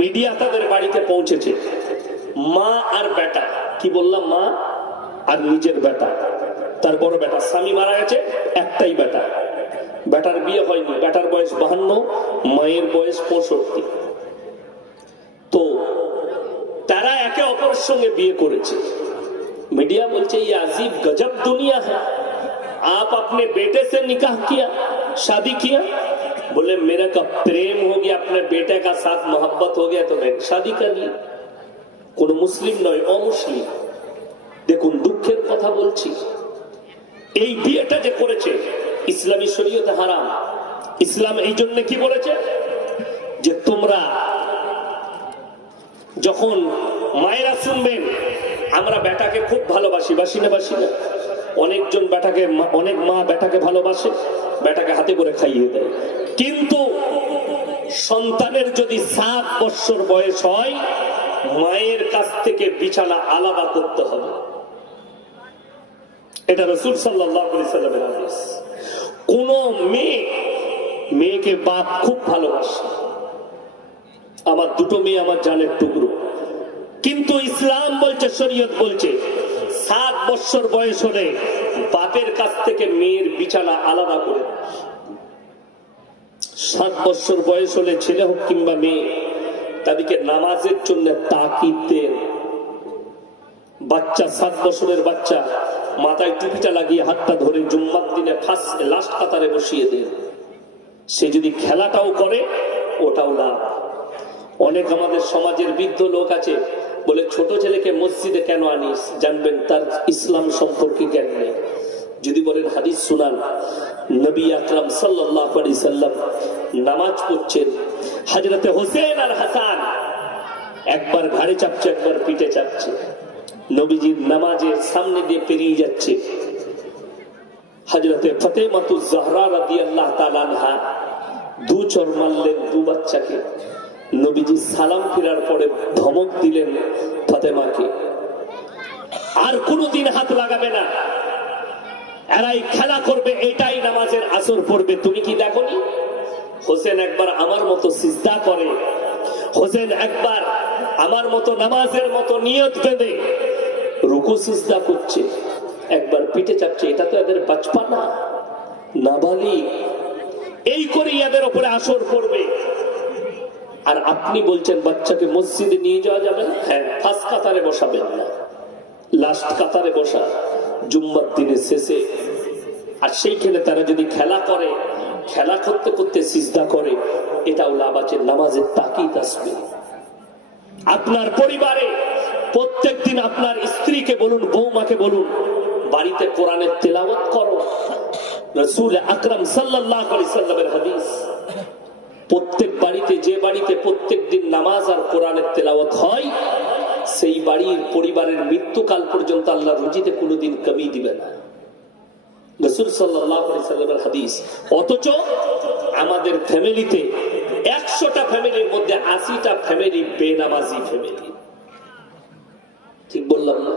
Media তাদের বাড়িতে পৌঁছেছে মা আর বেটা কি বললাম মা আর নিজের বেটা তার বড় বেটা স্বামী মারা গেছে একটাই বেটা বেটার বিয়ে হয়নি বেটার বয়স বাহান্ন মায়ের বয়স পঁয়ষট্টি তো তারা একে অপরের সঙ্গে বিয়ে করেছে मीडिया बोलते ये अजीब गजब दुनिया है आप अपने बेटे से निकाह किया शादी किया बोले मेरा का प्रेम हो गया अपने बेटे का साथ मोहब्बत हो गया तो मैंने शादी कर ली কোন মুসলিম নয় অমুসলিম দেখুন দুঃখের কথা বলছি এই বিয়েটা যে করেছে ইসলামী শরীয়তে হারাম ইসলাম এই জন্য কি বলেছে যে তোমরা যখন মায়েরা শুনবেন আমরা বেটাকে খুব ভালোবাসি বাসি না বাসি না অনেকজন বেটাকে অনেক মা বেটাকে ভালোবাসে, বেটাকে হাতে করে খাইয়ে দেয়। কিন্তু সন্তানের যদি সাত বৎসর বয়স হয়, মায়ের কাছ থেকে বিছানা আলাদা করতে হবে। এটা রসুল সাল্লামের হাদিস। কোন মেয়ে, মেয়েকে বাপ খুব ভালোবাসে। আমার দুটো মেয়ে আমার জালের টুকরো। কিন্তু ইসলাম বলছে, শরীয়ত বলছে সাত বৎসর বয়স হলে বাপের কাছ থেকে মেয়ের বিছানা আলাদা করে সাত বৎসর বয়স হলে ছেলে হোক কিংবা মেয়ে, তাদেরকে নামাজের জন্য তাকিদ দেন। বাচ্চা, সাত বছরের বাচ্চা, মাথায় টুপিটা লাগিয়ে হাতটা ধরে জুম্মার দিনে ফার্স্ট লাস্ট কাতারে বসিয়ে দেন। সে যদি খেলাটাও করে, ওটাও লাভ। অনেক আমাদের সমাজের বৃদ্ধ লোক আছে বলে, ছোট ছেলেকে মসজিদে কেন আনিস? জানবেন, তার ইসলাম সম্পর্কে জ্ঞান নেই। যদি বলেন, হাদিস শুনান। নবী আকরাম সাল্লাম নামাজ পড়ছেন। হাজরতে হোসেন আর হাসান একবার ঘাড়ে চাপছে, একবার পিঠে চাপছে। নবীজির নামাজের সামনে দিয়ে পেরিয়ে যাচ্ছে। হজরতে ফতে মাতু জহরা রাদি আল্লাহ তালানহা দু চর মারলেন দু বাচ্চাকে। নবীজি সালাম ফেরার পরে ধমক দিলেন ফতেমাকে, আর কোনোদিন হাত লাগাবে না। এরাই খেলা করবে, এটাই নামাজের আসর পড়বে। তুমি কি দেখনি? হোসেন একবার আমার মতো সিজদা করে। হোসেন একবার আমার মতো নামাজের মতো নিয়ত বেঁধে রুকু সিজদা করছে। একবার পিঠে চাপছে, এটা তো এদের বাঁচপা না নাবালি এই করে এদের ওপরে আসর পড়বে। আর আপনি বলছেন বাচ্চাকে মসজিদে নিয়ে যাওয়া যাবে হ্যাঁ ফার্স্ট কাতারে বসাবেন না। লাস্ট কাতারে বসা, জুম্মার দিনের শেষে। আর সেইখানে তারা যদি খেলা করে, খেলা করতে করতে সিজদা করে, এটাও লাভ আছে, নামাজের তাকিদ আসবে। আপনার পরিবারে প্রত্যেক দিন আপনার স্ত্রীকে বলুন, বৌমাকে বলুন, বাড়িতে কোরআনের তেলাওয়াত করো রসুল আকরাম সাল্লাহ সাল্লামের হাদিস। প্রত্যেক বাড়িতে, যে বাড়িতে প্রত্যেক দিন নামাজ আর কোরআনের তেলাওয়াত হয়, সেই বাড়ির পরিবারের মৃত্যুকাল পর্যন্ত আল্লাহ রুজিতে কোনোদিন কমি দিবে না। হাদিস, অথচ আমাদের ফ্যামিলিতে একশোটা ফ্যামিলির মধ্যে আশিটা ফ্যামিলি ফ্যামিলি। ঠিক বললাম না?